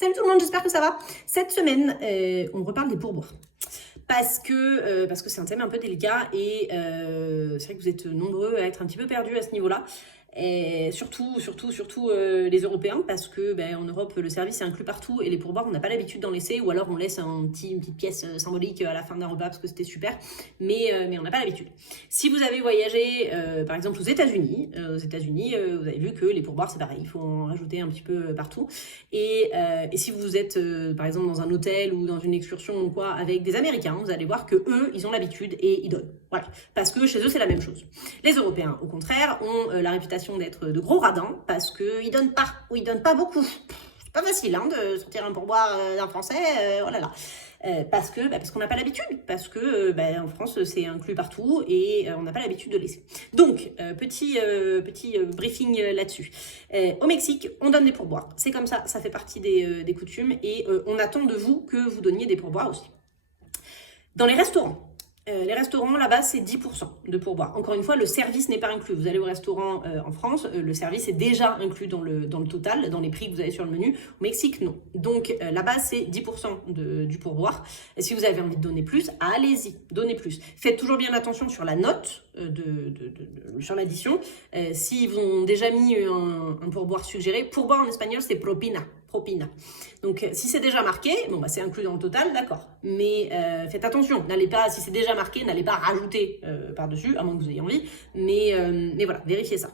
Salut tout le monde, j'espère que ça va. Cette semaine, on reparle des pourboires. Parce que c'est un thème un peu délicat et c'est vrai que vous êtes nombreux à être un petit peu perdus à ce niveau-là. Et surtout les Européens, parce que en Europe, le service est inclus partout et les pourboires, on n'a pas l'habitude d'en laisser, ou alors on laisse une petite pièce symbolique à la fin d'un repas parce que c'était super, mais on n'a pas l'habitude. Si vous avez voyagé, par exemple, aux États-Unis, vous avez vu que les pourboires, c'est pareil, il faut en rajouter un petit peu partout. Et si vous êtes, par exemple, dans un hôtel ou dans une excursion ou quoi, avec des Américains, vous allez voir que eux, ils ont l'habitude et ils donnent. Voilà, parce que chez eux, c'est la même chose. Les Européens, au contraire, ont la réputation d'être de gros radins parce qu'ils donnent pas, ou ils donnent pas beaucoup. C'est pas facile de sortir un pourboire d'un Français, oh là là. Parce qu'on n'a pas l'habitude, parce que en France c'est inclus partout et on n'a pas l'habitude de laisser. Donc petit briefing là-dessus. Au Mexique, on donne des pourboires. C'est comme ça fait partie des coutumes et on attend de vous que vous donniez des pourboires aussi. Dans les restaurants là-bas, c'est 10% de pourboire. Encore une fois, le service n'est pas inclus. Vous allez au restaurant en France, le service est déjà inclus dans le total, dans les prix que vous avez sur le menu. Au Mexique, non. Donc là-bas, c'est 10% du pourboire. Et si vous avez envie de donner plus, allez-y, donnez plus. Faites toujours bien attention sur la note, sur l'addition. S'ils vous ont déjà mis un pourboire suggéré, pourboire en espagnol, c'est propina. Donc si c'est déjà marqué, c'est inclus dans le total, d'accord. Mais faites attention, si c'est déjà marqué, n'allez pas rajouter par-dessus, à moins que vous ayez envie. Mais voilà, vérifiez ça.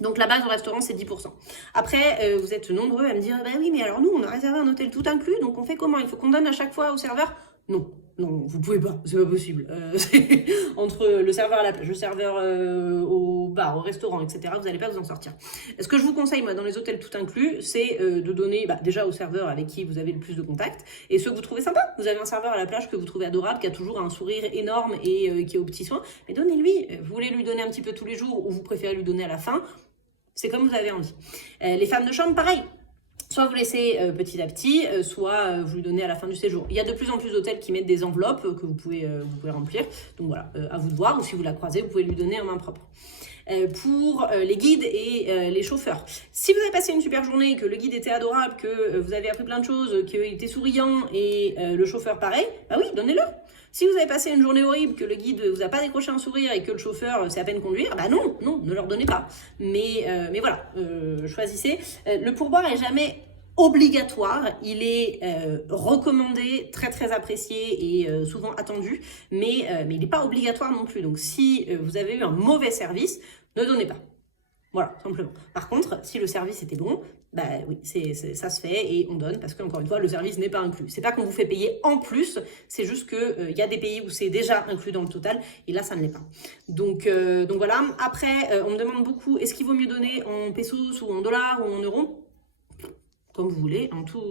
Donc la base au restaurant, c'est 10%. Après, vous êtes nombreux à me dire, oui, mais alors nous, on a réservé un hôtel tout inclus, donc on fait comment? Il faut qu'on donne à chaque fois au serveur? Non, vous pouvez pas, c'est pas possible. Entre le serveur à la plage, le serveur au bar, au restaurant, etc., vous n'allez pas vous en sortir. Ce que je vous conseille, moi, dans les hôtels tout inclus, c'est de donner déjà au serveur avec qui vous avez le plus de contact, et ceux que vous trouvez sympa. Vous avez un serveur à la plage que vous trouvez adorable, qui a toujours un sourire énorme et qui est aux petits soins, mais donnez-lui. Vous voulez lui donner un petit peu tous les jours, ou vous préférez lui donner à la fin, c'est comme vous avez envie. Les femmes de chambre, pareil. Soit vous laissez petit à petit, soit vous lui donnez à la fin du séjour. Il y a de plus en plus d'hôtels qui mettent des enveloppes que vous pouvez remplir. Donc voilà, à vous de voir. Ou si vous la croisez, vous pouvez lui donner en main propre. Pour les guides et les chauffeurs. Si vous avez passé une super journée, que le guide était adorable, que vous avez appris plein de choses, qu'il était souriant et le chauffeur pareil, oui, donnez-le. Si vous avez passé une journée horrible, que le guide vous a pas décroché un sourire et que le chauffeur sait à peine conduire, non, ne leur donnez pas. Mais voilà, choisissez. Le pourboire est jamais obligatoire, il est recommandé, très apprécié et souvent attendu, mais il n'est pas obligatoire non plus. Donc si vous avez eu un mauvais service, ne donnez pas. Voilà, simplement. Par contre, si le service était bon, oui, ça se fait et on donne parce qu'encore une fois, le service n'est pas inclus. C'est pas qu'on vous fait payer en plus, c'est juste que y a des pays où c'est déjà inclus dans le total et là, ça ne l'est pas. Donc voilà. Après, on me demande beaucoup, est-ce qu'il vaut mieux donner en pesos ou en dollars ou en euros ? Comme vous voulez,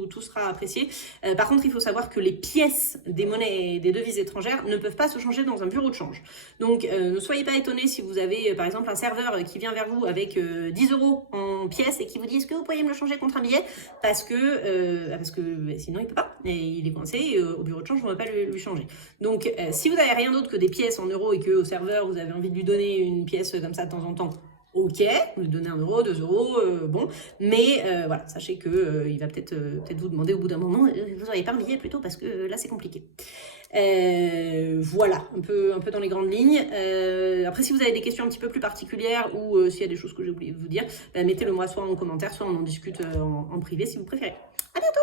tout sera apprécié. Par contre, il faut savoir que les pièces des monnaies et des devises étrangères ne peuvent pas se changer dans un bureau de change. Donc, ne soyez pas étonnés si vous avez, par exemple, un serveur qui vient vers vous avec 10 € en pièces et qui vous dit « Est-ce que vous pourriez me le changer contre un billet ?» Parce que sinon, il ne peut pas. Et il est coincé et, au bureau de change, on ne va pas lui changer. Donc, si vous n'avez rien d'autre que des pièces en euros et qu'au serveur, vous avez envie de lui donner une pièce comme ça de temps en temps, ok, vous lui donnez 1 €, 2 €, bon, mais voilà, sachez que il va peut-être vous demander au bout d'un moment, vous n'auriez pas un billet plutôt parce que là c'est compliqué. Voilà, un peu dans les grandes lignes. Après, si vous avez des questions un petit peu plus particulières ou s'il y a des choses que j'ai oublié de vous dire, mettez-le moi soit en commentaire, soit on en discute en privé si vous préférez. À bientôt!